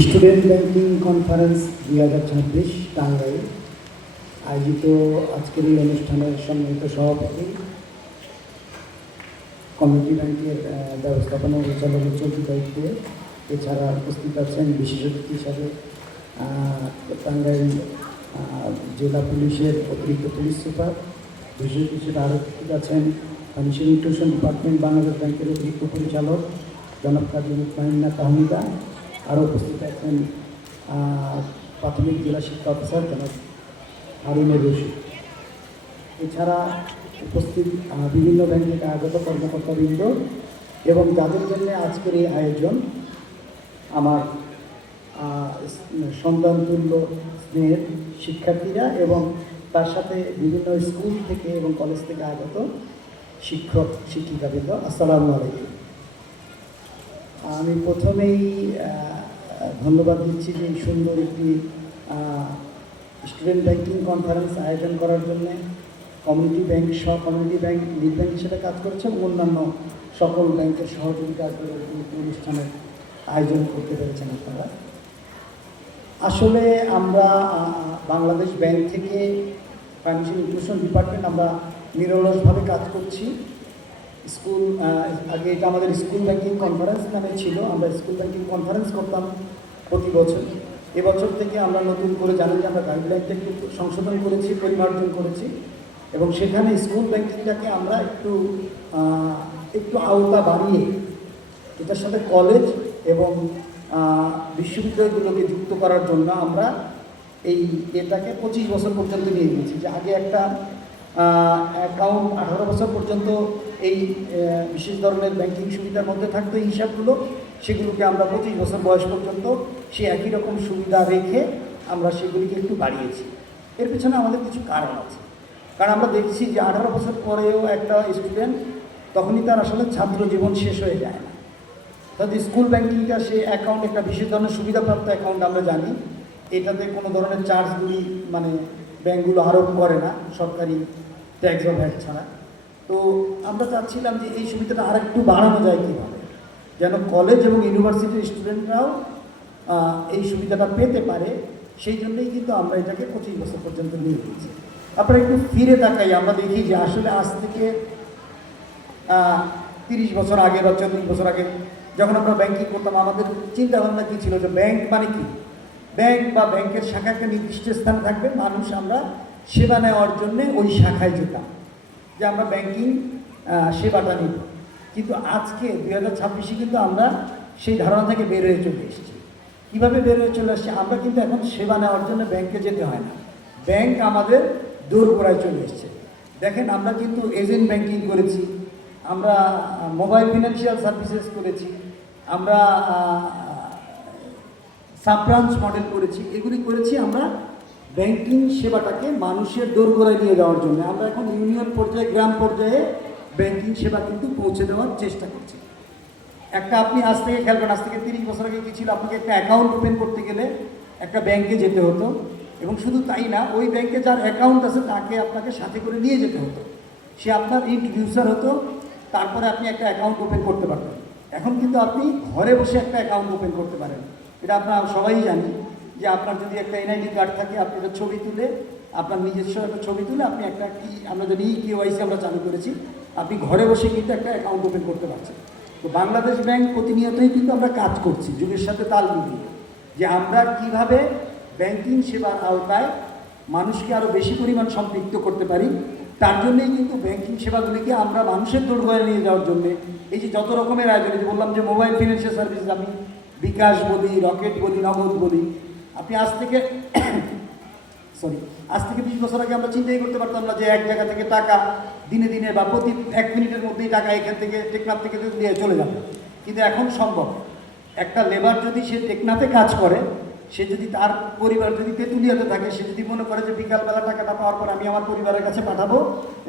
Student banking conference 2026 Tangail আয়োজিত আজকের এই অনুষ্ঠানের সম্মানিত সভাপতি, কমিউনিটি ব্যাংকের ব্যবস্থাপনা পরিচালকের চলতি দায়িত্বে, এছাড়া উপস্থিত আছেন বিশেষ অতিথি হিসাবে টাঙ্গাইল জেলা পুলিশের অতিরিক্ত পুলিশ সুপার, বিশেষ অতিথি হিসেবে আরও উপস্থিত আছেন ফাইন্যান্সিয়াল ইনস্টিটিউশন ডিপার্টমেন্ট বাংলাদেশ ব্যাংকের অতিরিক্ত পরিচালক জনাব কাজী মুতমাইন্না তাহমিদা, আরও উপস্থিত আছেন প্রাথমিক জেলা শিক্ষা অফিসার জনাব হারুনুর রশিদ। এছাড়া উপস্থিত বিভিন্ন ব্যাংক থেকে আগত কর্মকর্তাবৃন্দ এবং যাদের জন্য আজকের এই আয়োজন, আমার সন্তানতুল্য স্নেহের শিক্ষার্থীরা এবং তার সাথে বিভিন্ন স্কুল থেকে এবং কলেজ থেকে আগত শিক্ষক শিক্ষিকাবৃন্দ, আসসালামু আলাইকুম। আমি প্রথমেই ধন্যবাদ দিচ্ছি যে এই সুন্দর একটি স্টুডেন্ট ব্যাংকিং কনফারেন্স আয়োজন করার জন্য কমিউনিটি ব্যাংক লিড ব্যাংক হিসেবে কাজ করছে এবং অন্যান্য সকল ব্যাংকের সহযোগিতা করে অনুষ্ঠানের আয়োজন করতে পেরেছেন আপনারা। আসলে আমরা বাংলাদেশ ব্যাংক থেকে ফাইন্যান্সিয়াল ইনক্লুশন ডিপার্টমেন্ট আমরা নিরলসভাবে কাজ করছি। আগে এটা আমাদের স্কুল ব্যাংকিং কনফারেন্স নামে ছিল। আমরা স্কুল ব্যাংকিং কনফারেন্স করতাম প্রতি বছর। এবছর থেকে আমরা নতুন করে জানি যে আমরা গাইডলাইনটা একটু সংশোধন করেছি, পরিমার্জন করেছি এবং সেখানে স্কুল ব্যাংকিংটাকে আমরা একটু আওতা বাড়িয়ে এটার সাথে কলেজ এবং বিশ্ববিদ্যালয়গুলোকে যুক্ত করার জন্য আমরা এটাকে 25 বছর পর্যন্ত নিয়ে গেছি। যে আগে একটা অ্যাকাউন্ট 18 বছর পর্যন্ত এই বিশেষ ধরনের ব্যাংকিং সুবিধার মধ্যে থাকতো এই হিসাবগুলো, সেগুলোকে আমরা 25 বছর বয়স পর্যন্ত সে একই রকম সুবিধা রেখে আমরা সেগুলিকে একটু বাড়িয়েছি। এর পেছনে আমাদের কিছু কারণ আছে। কারণ আমরা দেখছি যে 18 বছর পরেও একটা স্টুডেন্ট তখনই তার আসলে ছাত্র জীবন শেষ হয়ে যায় না। তাদের স্কুল ব্যাংকিংটা সে অ্যাকাউন্ট একটা বিশেষ ধরনের সুবিধাপ্রাপ্ত অ্যাকাউন্ট, আমরা জানি এটাতে কোনো ধরনের চার্জগুলি ব্যাংকগুলো আরোপ করে না সরকারি ট্যাক্স বা ভ্যাট ছাড়া। তো আমরা চাচ্ছিলাম যে এই সুবিধাটা আর একটু বাড়ানো যায় কীভাবে, যেন কলেজ এবং ইউনিভার্সিটির স্টুডেন্টরাও এই সুবিধাটা পেতে পারে। সেই জন্যই কিন্তু আমরা এটাকে 25 বছর পর্যন্ত নিয়ে গেছি। আপনারা একটু ফিরে তাকাই, আমরা দেখি যে আসলে আজ থেকে 30 বছর আগে বা 40 বছর আগে যখন আমরা ব্যাংকিং করতাম, আমাদের চিন্তাভাবনা কী ছিল যে ব্যাংক মানে কি, ব্যাংক বা ব্যাংকের শাখা একটা নির্দিষ্ট স্থান থাকবে, মানুষ আমরা সেবা নেওয়ার জন্যে ওই শাখায় যেতাম যে আমরা ব্যাংকিং সেবাটা নিব। কিন্তু আজকে 2026 কিন্তু আমরা সেই ধারণা থেকে বের হয়ে চলে এসেছি। কীভাবে বের হয়ে চলে আসছে? আমরা কিন্তু এখন সেবা নেওয়ার জন্য ব্যাংকে যেতে হয় না, ব্যাংক আমাদের দোরগোড়ায় চলে এসছে। দেখেন, আমরা কিন্তু এজেন্ট ব্যাংকিং করেছি, আমরা মোবাইল ফিনান্সিয়াল সার্ভিসেস করেছি, আমরা সাব ব্রাঞ্চ মডেল করেছি। এগুলি করেছি আমরা ব্যাংকিং সেবাটাকে মানুষের দোরগোড়ায় নিয়ে যাওয়ার জন্য। আমরা এখন ইউনিয়ন পর্যায়ে, গ্রাম পর্যায়ে ব্যাংকিং সেবা কিন্তু পৌঁছে দেওয়ার চেষ্টা করছি। আপনি আজ থেকে খেয়াল করেন, আজ থেকে 30 বছর আগে কী ছিল, আপনাকে একটা অ্যাকাউন্ট ওপেন করতে গেলে একটা ব্যাংকে যেতে হতো এবং শুধু তাই না, ওই ব্যাংকে যার অ্যাকাউন্ট আছে তাকে আপনাকে সাথে করে নিয়ে যেতে হতো, সে আপনার ইন্ট্রোডিউসার হতো, তারপরে আপনি একটা অ্যাকাউন্ট ওপেন করতে পারতেন। এখন কিন্তু আপনি ঘরে বসে একটা অ্যাকাউন্ট ওপেন করতে পারেন। এটা আপনারা সবাই জানি যে আপনার যদি একটা এনআইডি কার্ড থাকে, আপনি একটা ছবি তুলে, আপনার নিজস্ব একটা ছবি তুলে আপনি একটা আমরা যদি কেওয়াইসি আমরা চালু করেছি, আপনি ঘরে বসে কিন্তু একটা অ্যাকাউন্ট ওপেন করতে পারছেন। তো বাংলাদেশ ব্যাংক প্রতিনিয়তই কিন্তু আমরা কাজ করছি যুগের সাথে তাল মিলিয়ে, যে আমরা কিভাবে ব্যাংকিং সেবার আওতায় মানুষকে আরও বেশি পরিমাণ সম্পৃক্ত করতে পারি। তার জন্যই কিন্তু ব্যাংকিং সেবাগুলিকে আমরা মানুষের দোরগোড়ায় নিয়ে যাওয়ার জন্যে এই যে যত রকমের আয়োজন, যে বললাম যে মোবাইল ফিনান্সিয়াল সার্ভিস, আমি বিকাশ বলি, রকেট বলি, নগদ বলি, আপনি আজ থেকে 20 বছর আগে আমরা চিন্তাই করতে পারতাম না যে এক জায়গা থেকে টাকা দিনে দিনে বা প্রতি 1 মিনিটের মধ্যেই টাকা এখান থেকে টেকনাফ থেকে নিয়ে চলে যাবে। কিন্তু এখন সম্ভব। একটা লেবার যদি সে টেকনাফে কাজ করে, সে যদি তার পরিবার যদি তেঁতুলিয়াতে থাকে, সে যদি মনে করে যে বিকালবেলা টাকাটা পাওয়ার পর আমি আমার পরিবারের কাছে পাঠাবো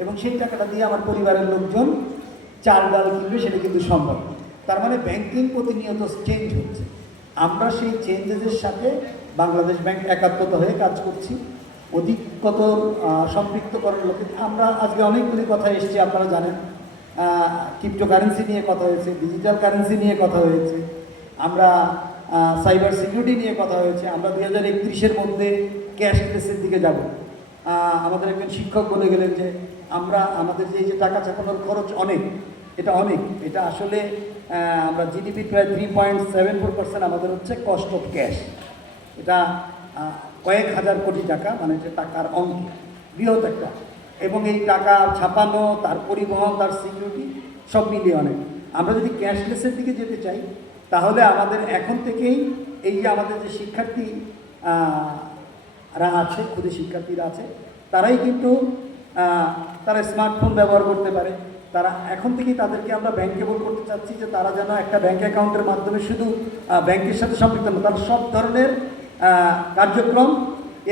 এবং সেই টাকাটা দিয়ে আমার পরিবারের লোকজন চাল ডাল কিনবে, সেটা কিন্তু সম্ভব। তার মানে ব্যাংকিং প্রতিনিয়ত চেঞ্জ হচ্ছে। আমরা সেই চেঞ্জেসের সাথে বাংলাদেশ ব্যাংক একাত্মতা হয়ে কাজ করছি। অধিকতর সম্পৃক্ত করার লোকে আমরা আজকে অনেকগুলি কথা এসেছি, আপনারা জানেন। ক্রিপ্টোকারেন্সি নিয়ে কথা হয়েছে, ডিজিটাল কারেন্সি নিয়ে কথা হয়েছে, আমরা সাইবার সিকিউরিটি নিয়ে কথা হয়েছে। আমরা 2031-এর মধ্যে ক্যাশলেসের দিকে যাব। আমাদের একজন শিক্ষক বলে গেলেন যে আমরা আমাদের যে এই যে টাকা ছাপানোর খরচ অনেক, এটা আসলে আমরা জিডিপির প্রায় 3.74% আমাদের হচ্ছে কস্ট অফ ক্যাশ। এটা কয়েক হাজার কোটি টাকা, মানে এটা টাকার অঙ্ক, বৃহৎ একটা। এবং এই টাকা ছাপানো, তার পরিবহন, তার সিকিউরিটি সব মিলিয়ে অনেক। আমরা যদি ক্যাশলেসের দিকে যেতে চাই তাহলে আমাদের এখন থেকেই এই যে আমাদের যে শিক্ষার্থী আছে, ক্ষুদে শিক্ষার্থীরা আছে, তারাই কিন্তু তারা স্মার্টফোন ব্যবহার করতে পারে। তারা এখন থেকেই তাদেরকে আমরা ব্যাংকেবল করতে চাচ্ছি যে তারা যেন একটা ব্যাংক অ্যাকাউন্টের মাধ্যমে শুধু ব্যাংকের সাথে সম্পৃক্ত না, তারা সব ধরনের কার্যক্রম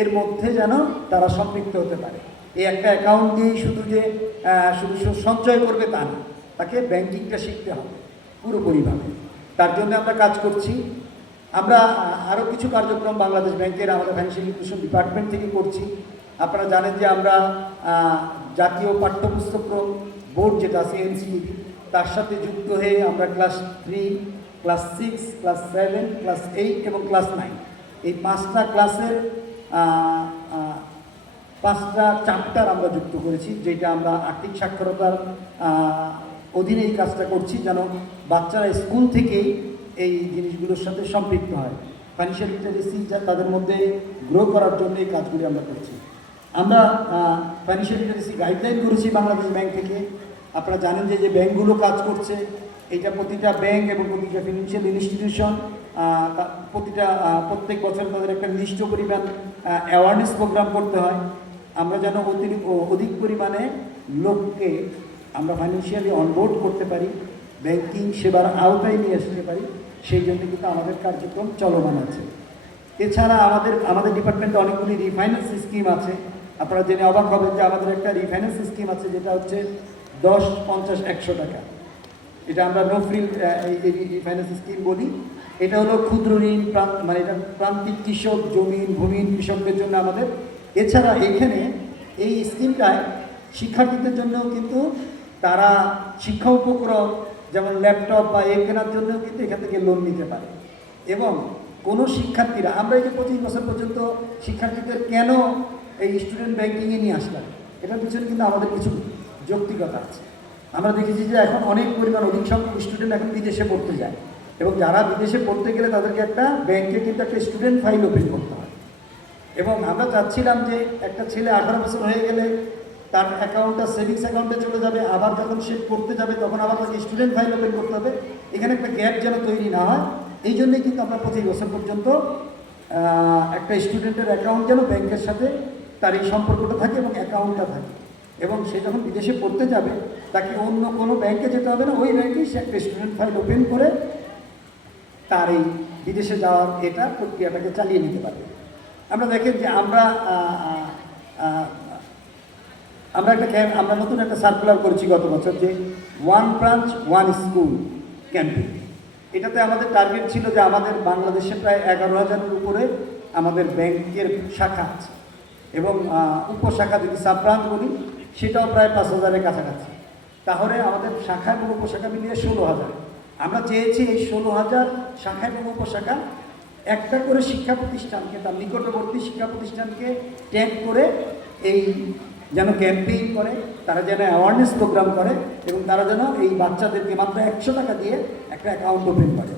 এর মধ্যে যেন তারা সম্পৃক্ত হতে পারে। এই একটা অ্যাকাউন্ট দিয়েই শুধু যে শুধু সঞ্চয় করবে তা না, তাকে ব্যাংকিংটা শিখতে হবে পুরোপুরিভাবে। তার জন্য আমরা কাজ করছি। আমরা আরও কিছু কার্যক্রম বাংলাদেশ ব্যাংকের আমাদের ফাইন্যান্সিয়াল ইনক্লুশন ডিপার্টমেন্ট থেকে করছি। আপনারা জানেন যে আমরা জাতীয় পাঠ্যপুস্তক্রম বোর্ড যেটা আছে এনসিইবি, তার সাথে যুক্ত হয়ে আমরা ক্লাস 3, ক্লাস 6, ক্লাস 7, ক্লাস 8 এবং ক্লাস 9 এই 5টা ক্লাসের 5টা চ্যাপ্টার আমরা যুক্ত করেছি, যেটা আমরা আর্থিক সাক্ষরতার অধীনে এই কাজটা করছি, যেন বাচ্চারা স্কুল থেকেই এই জিনিসগুলোর সাথে সম্পৃক্ত হয়। ফাইন্যান্সিয়াল লিটারেসি যা তাদের মধ্যে গ্রো করার জন্য এই কাজগুলি আমরা করছি। আমরা ফাইন্যান্সিয়াল লিটারেসি গাইডলাইন করেছি বাংলাদেশ ব্যাংক থেকে। আপনারা জানেন যে ব্যাংকগুলো কাজ করছে, এটা প্রতিটা ব্যাংক এবং প্রতিটা ফিনান্সিয়াল ইনস্টিটিউশন প্রত্যেক বছর তাদের একটা নির্দিষ্ট পরিমাণ অ্যাওয়ারনেস প্রোগ্রাম করতে হয়। আমরা যেন অধিক পরিমাণে লোককে আমরা ফাইন্যান্সিয়ালি অনবোর্ড করতে পারি, ব্যাংকিং সেবার আওতায় নিয়ে আসতে পারি, সেই জন্য কিন্তু আমাদের কার্যক্রম চলমান আছে। এছাড়া আমাদের ডিপার্টমেন্টে অনেকগুলি রিফাইন্যান্স স্কিম আছে। আপনারা জেনে অবাক হবেন যে আমাদের একটা রিফাইন্যান্স স্কিম আছে, যেটা হচ্ছে 10, 50, 100 টাকা। এটা আমরা নো ফ্রিল রিফাইন্যান্স স্কিম বলি। এটা হলো ক্ষুদ্র ঋণ, মানে এটা প্রান্তিক কৃষক, ভূমিহীন কৃষকদের জন্য আমাদের। এছাড়া এখানে এই স্কিমটায় শিক্ষার্থীদের জন্যও কিন্তু তারা শিক্ষা উপকরণ যেমন ল্যাপটপ বা কেনার জন্যও কিন্তু এখান থেকে লোন নিতে পারে। এবং কোনো শিক্ষার্থীরা, আমরা এই যে 25 বছর পর্যন্ত শিক্ষার্থীদের কেন এই স্টুডেন্ট ব্যাংকিংয়ে নিয়ে আসলাম, এটার পিছনে কিন্তু আমাদের কিছু যৌক্তিকতা আছে। আমরা দেখেছি যে এখন অনেক সংখ্যক স্টুডেন্ট এখন বিদেশে পড়তে যায়, এবং যারা বিদেশে পড়তে গেলে তাদেরকে একটা ব্যাংকে কিন্তু একটা স্টুডেন্ট ফাইল ওপেন করতে হয়। এবং আমরা চাচ্ছিলাম যে একটা ছেলে 18 বছর হয়ে গেলে তার অ্যাকাউন্টটা সেভিংস অ্যাকাউন্টে চলে যাবে, আবার যখন সে পড়তে যাবে তখন আবার তাকে স্টুডেন্ট ফাইল ওপেন করতে হবে। এখানে একটা গ্যাপ যেন তৈরি না হয়, এই জন্যই কিন্তু আমরা 25 বছর পর্যন্ত একটা স্টুডেন্টের অ্যাকাউন্ট যেন ব্যাংকের সাথে তার এই সম্পর্কটা থাকে এবং অ্যাকাউন্টটা থাকে। এবং সে যখন বিদেশে পড়তে যাবে তাকে অন্য কোনো ব্যাংকে যেতে হবে না, ওই ব্যাংকেই সে একটা স্টুডেন্ট ফাইল ওপেন করে তার এই বিদেশে যাওয়ার প্রক্রিয়াটাকে চালিয়ে নিতে পারবে। আমরা দেখেন যে আমরা নতুন একটা সার্কুলার করেছি গত বছর, যে 1 ব্রাঞ্চ 1 স্কুল ক্যাম্পেইন। এটাতে আমাদের টার্গেট ছিল যে আমাদের বাংলাদেশে প্রায় 11,000-এর উপরে আমাদের ব্যাংকের শাখা আছে, এবং উপশাখা যদি সাব ব্রাঞ্চ বলি সেটাও প্রায় 5,000-এর কাছাকাছি। তাহলে আমাদের শাখা এবং উপশাখা মিলিয়ে 16,000। আমরা চেয়েছি এই 16,000 শাখা এবং উপশাখা একটা করে শিক্ষা প্রতিষ্ঠানকে, তার নিকটবর্তী শিক্ষা প্রতিষ্ঠানকে ট্যাগ করে এই যেন ক্যাম্পেইন করে, তারা যেন অ্যাওয়ারনেস প্রোগ্রাম করে, এবং তারা যেন এই বাচ্চাদেরকে মাত্র 100 টাকা দিয়ে একটা অ্যাকাউন্ট ওপেন করে।